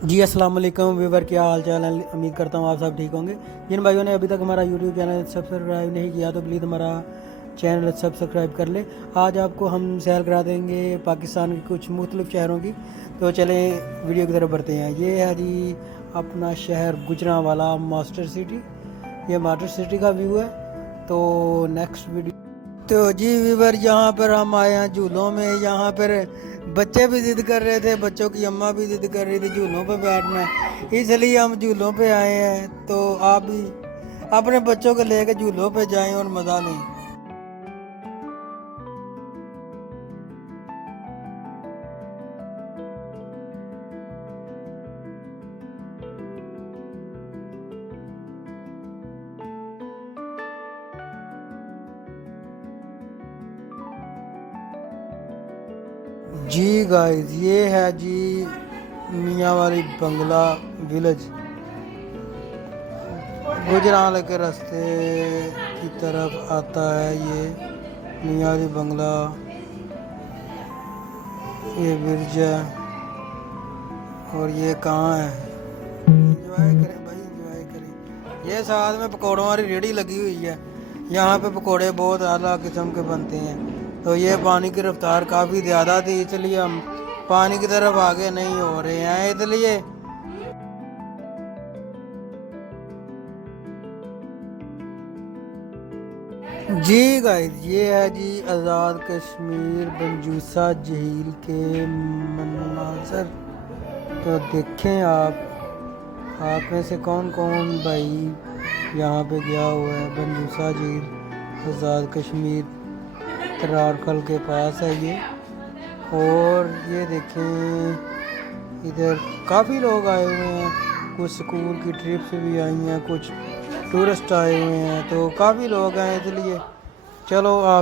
जी अस्सलाम वालेकुम व्यूवर, क्या हाल चाल है। उम्मीद करता हूँ आप सब ठीक होंगे। जिन भाइयों ने अभी तक हमारा यूट्यूब चैनल सब्सक्राइब नहीं किया तो प्लीज़ हमारा चैनल सब्सक्राइब कर ले। आज आपको हम सैर करा देंगे पाकिस्तान के कुछ मुख्तलिफ शहरों की। तो चलें वीडियो की तरफ बढ़ते हैं। ये है जी अपना शहर गुजरांवाला मास्टर सिटी। ये मास्टर सिटी का व्यू है। तो नेक्स्ट वीडियो। तो जी व्यूवर, यहाँ पर हम आए हैं झूलों में। यहाँ पर बच्चे भी जिद कर रहे थे, बच्चों की अम्मा भी जिद कर रही थी झूलों पे बैठना, इसलिए हम झूलों पे आए हैं। तो आप भी अपने बच्चों को लेकर झूलों पे जाएं और मज़ा लें। जी गाइस, ये है जी मियाँ वाली बंगला विलेज। गुजराल के रास्ते की तरफ आता है ये मियाँ वाली बंगला। ये ब्रिज है और ये कहाँ है। एंजॉय करें भाई, एंजॉय करें। ये साथ में पकौड़ों वाली रेहड़ी लगी हुई है। यहाँ पे पकौड़े बहुत आला किस्म के बनते हैं। तो ये पानी की रफ्तार काफ़ी ज़्यादा थी, इसलिए हम पानी की तरफ आगे नहीं हो रहे हैं। इसलिए जी गाइस, ये है जी आज़ाद कश्मीर बंजूसा झील के मनाज़र। तो देखें आप में से कौन कौन भाई यहाँ पे गया हुआ है। बंजूसा झील आज़ाद कश्मीर तरारखल के पास है ये। और ये देखें, इधर काफ़ी लोग आए हुए हैं। कुछ स्कूल की ट्रिप से भी आई हैं, कुछ टूरिस्ट आए हुए हैं। तो काफ़ी लोग हैं, इसलिए चलो आप